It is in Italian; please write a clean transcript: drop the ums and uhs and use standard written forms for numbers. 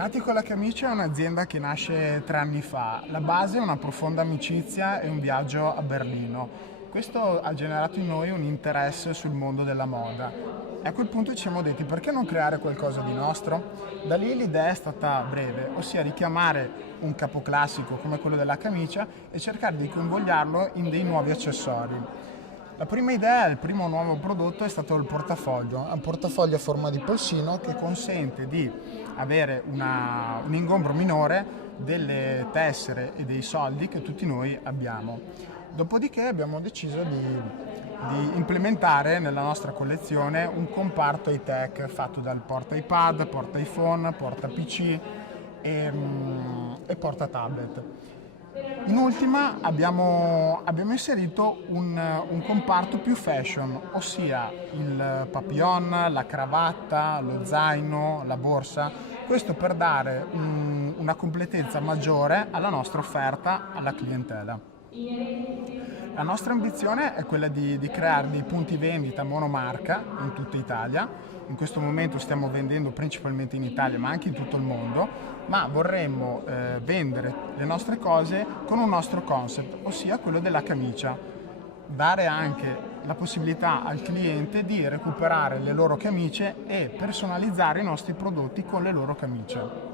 Nati con la Camicia è un'azienda che nasce 3 anni fa. La base è una profonda amicizia e un viaggio a Berlino. Questo ha generato in noi un interesse sul mondo della moda. E a quel punto ci siamo detti perché non creare qualcosa di nostro? Da lì l'idea è stata breve, ossia richiamare un capoclassico come quello della camicia e cercare di convogliarlo in dei nuovi accessori. La prima idea, il primo nuovo prodotto è stato il portafoglio, un portafoglio a forma di polsino che consente di avere un ingombro minore delle tessere e dei soldi che tutti noi abbiamo. Dopodiché abbiamo deciso di implementare nella nostra collezione un comparto high-tech fatto dal porta iPad, porta iPhone, porta PC e porta tablet. In ultima abbiamo inserito un comparto più fashion, ossia il papillon, la cravatta, lo zaino, la borsa, questo per dare una completezza maggiore alla nostra offerta alla clientela. La nostra ambizione è quella di creare dei punti vendita monomarca in tutta Italia. In questo momento stiamo vendendo principalmente in Italia, ma anche in tutto il mondo, ma vorremmo vendere le nostre cose con un nostro concept, ossia quello della camicia. Dare anche la possibilità al cliente di recuperare le loro camicie e personalizzare i nostri prodotti con le loro camicie.